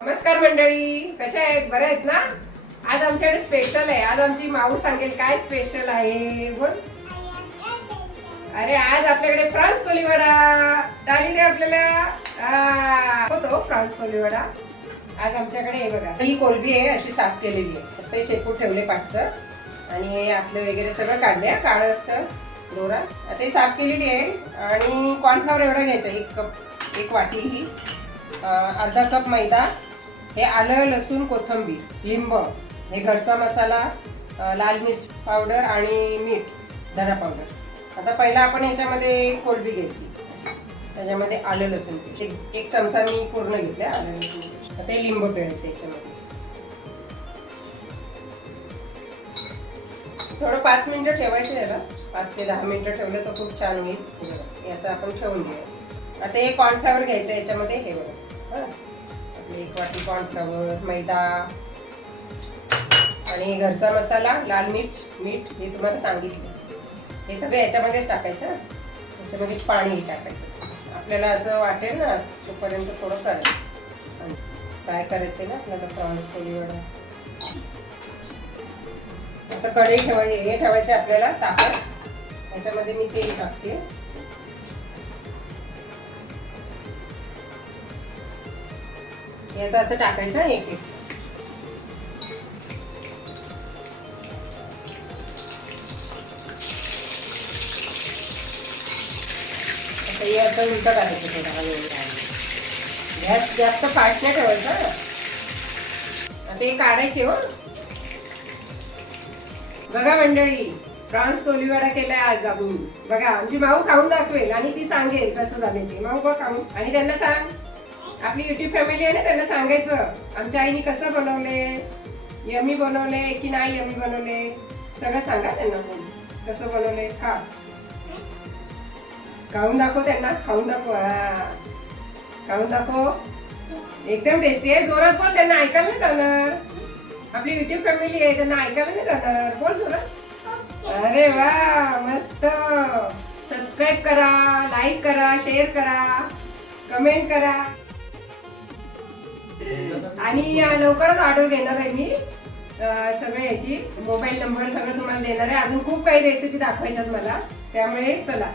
नमस्कार मंडळी, कशा आहेत? बऱ्या आहेत ना? आज आमच्याकडे स्पेशल आहे. आज आमची माऊ सांगेल काय स्पेशल आहे. बोल. अरे आज आपल्याकडे फ्रान्स कोलीवडा डाली दे आपल्याला. होतो फ्रान्स कोलीवडा. आज आमच्याकडे हे बघा, ही कोलबी आहे, अशी साफ केलेली आहे. फक्त शेपूट ठेवले पाठचं आणि हे आतलं वगैरे सगळं काढले. काळं असतं दोरा. आता ही साफ केलेली आहे आणि कॉर्नफ्लॉवर एवढा घ्यायचा, 1 कप, 1 वाटी. ही अर्धा कप मैदा, हे आलं लसूण कोथिंबीर, लिंब, हे घरचा मसाला, लाल मिर्च पावडर आणि मीठ, धना पावडर. आता पहिला आपण याच्यामध्ये कोलबी घ्यायची. त्याच्यामध्ये आलं लसूण पेस्ट एक चमचा मी पूर्ण घेतला आलं लसूण पेस्ट. आता हे लिंब पिळायचं याच्यामध्ये. थोडं 5 मिनिटं ठेवायचं याला. 5 ते 10 मिनिटं ठेवलं तर खूप छान होईल. याचं आपण ठेवून घेऊया. आता हे कॉर्नफ्लॉवर घ्यायचं याच्यामध्ये. हे बघा, 1 वाटी कॉर्नफ्लॉवर, मैदा आणि घरचा मसाला, लाल मिर्च, मीठ, हे तुम्हाला सांगितलं. हे सगळं याच्यामध्येच टाकायचं. याच्यामध्ये पाणी टाकायचं. आपल्याला असं वाटेल ना तोपर्यंत थोडं करायचं. काय करायचं ना आपल्याला फ्रान्स कोलीवडा. आता कढई ठेवायची. हे ठेवायचं आपल्याला तापत. याच्यामध्ये मी तेल टाकते. हे आता असं टाकायचं एक एक. आता हे असं उलट करायचं थोडा हळूहळू. गॅस जास्त फास्ट नाही ठेवायचा. आता हे काढायचे. हो बघा मंडळी, फ्रान्स कोलीवडा केलाय आज आपण. बघा, आमची माऊ खाऊन दाखवेल आणि ती सांगेल कसं झाले ते. माऊ बघ खाऊन आणि त्यांना सांग. आपली युट्यूब फॅमिली आहे ना, त्यांना सांगायचं आमच्या आईने कसं बनवले, यमी बनवले की नाही यमी बनवले, सगळं सांगा त्यांना. कसं बनवले खा. खाऊन दाखव त्यांना. खाऊन दाखव. खाऊन दाखव. एकदम टेस्टी आहे. जोरात बोल, त्यांना ऐकायला नाही जाणार. आपली युट्यूब फॅमिली आहे, त्यांना ऐकायला नाही जाणार. बोल जोरात. अरे वा, मस्त. सबस्क्राईब करा, लाईक करा, शेअर करा, कमेंट करा आणि लवकरच ऑर्डर घेणार आहे मी. सगळं याची मोबाईल नंबर सगळं तुम्हाला देणार आहे. अजून खूप काही रेसिपी दाखवायच्यात मला. त्यामुळे चला.